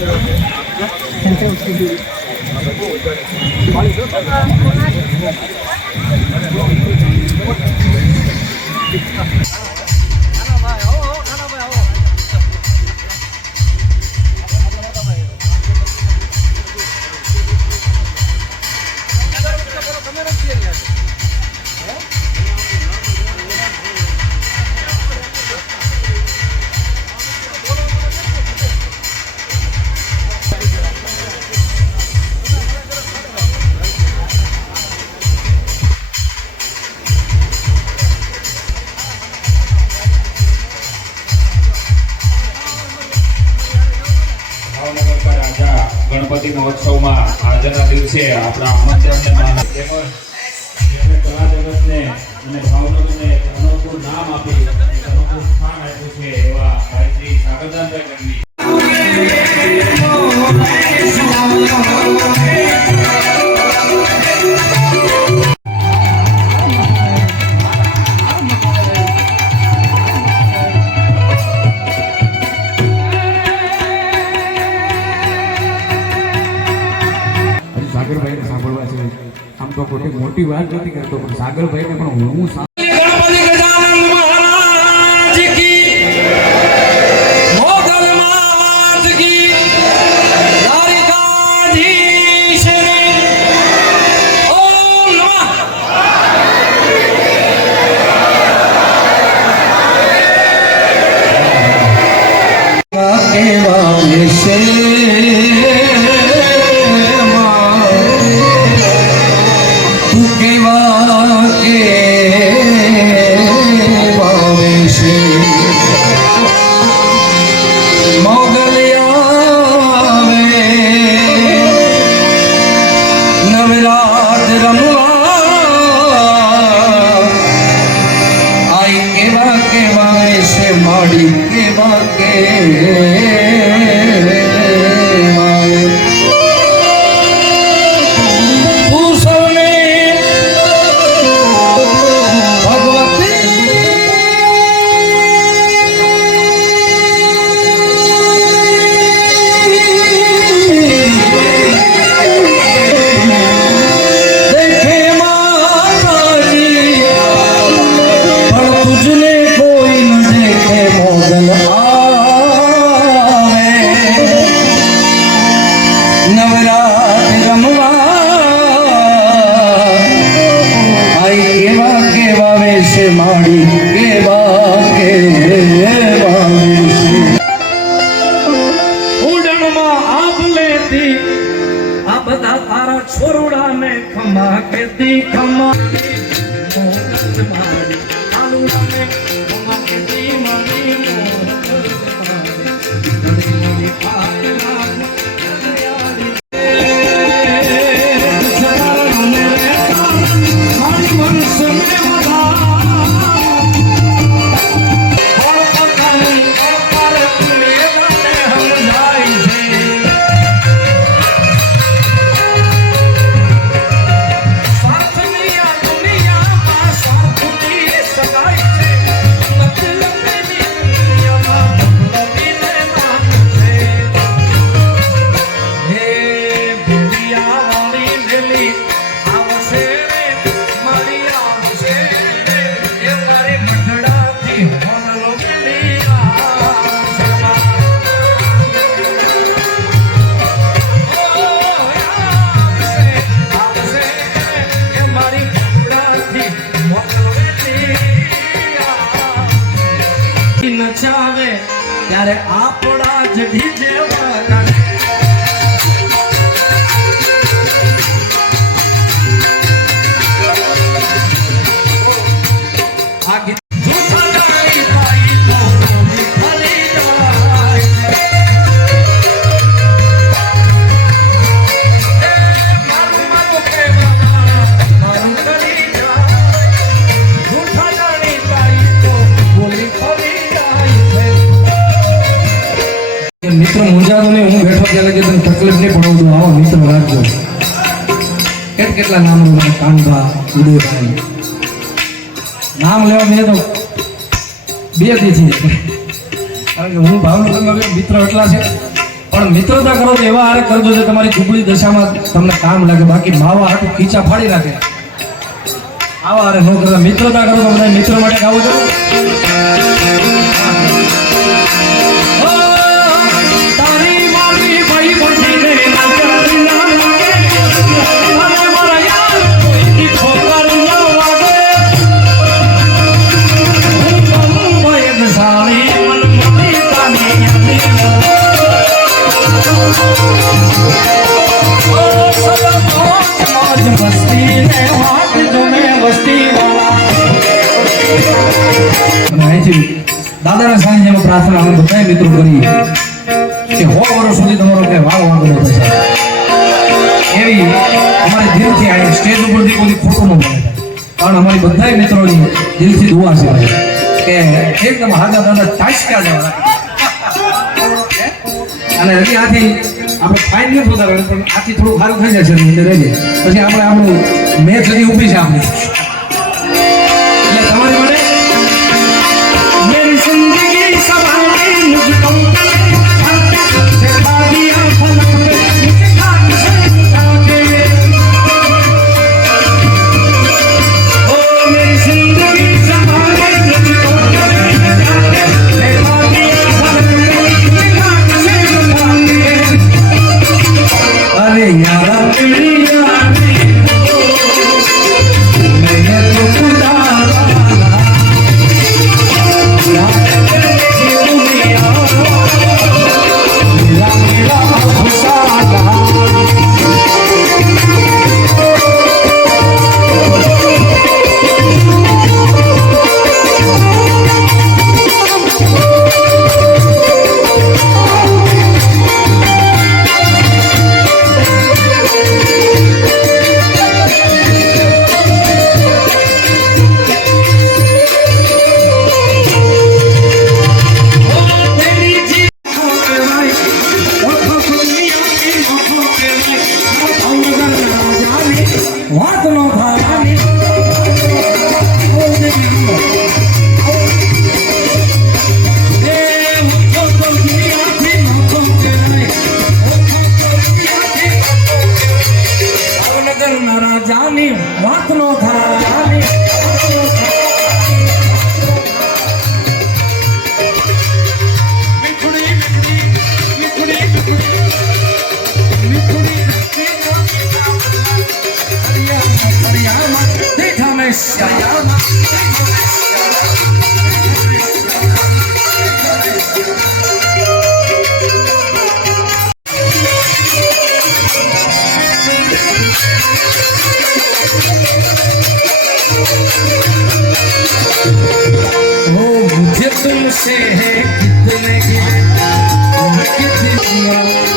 Thank you. રાજા, ગણપતિ મહોત્સવમાં આજના દિવસે આપણા આમંત્રણને તેમજ કલા જગતને અને ભાવનગરને અનોખું નામ આપી અનોખું સ્થાન આપ્યું છે એવા ભાઈ શ્રી સાગરદાનભાઈ ગઢવી આમ તો ખોટી મોટી વાત નથી કરતો પણ સાગરભાઈને પણ હું તું કેવા માડી ને ખમા કેતી ખમા. પડવું દઉં આવો મિત્ર રાખજો. કેટ કેટલા નામ મને કાનભા ઉદયભાઈ. નામ લેવા મેં તો બે દી છે. કારણ કે હું ભાવનગરમાં મિત્ર એટલા છે. પણ મિત્રતા કરો તો એવા હારે કરજો જે તમારી ચૂપડી દશામાં તમને કામ લાગે. બાકી માવા હાટું ખીચા ફાડી નાખે. આવા હારે ન કરતા મિત્રતા કરો તો બધા મિત્ર માટે ગાવું છો અહીંથી દાદાના સાનિધ્યમાં પ્રાર્થના અમે બધા મિત્રો કરીએ કે હો વર્ષ સુધી તમારો કઈ વાળ વાંધો ન થશે એવી અમારે દિલથી આ સ્ટેજ ઉપરથી કોઈ ખોટું ન બોલે કારણ અમારી બધા મિત્રોની દિલથી દુઆ છે કે એકદમ હાથા દાદા ટાચકા જવા. અને હજી આથી આપણે ફાઇન નથી ઉતારવાનું પણ આથી થોડું સારું થઈ જશે અંદર રહીએ. પછી આપણે આપણું મેચ હજી ઊભી છે આપણી. રાજાની વાત નો ખરા જાની Yeah, yeah, ओ मुझे तुमसे है कितने गिले कितने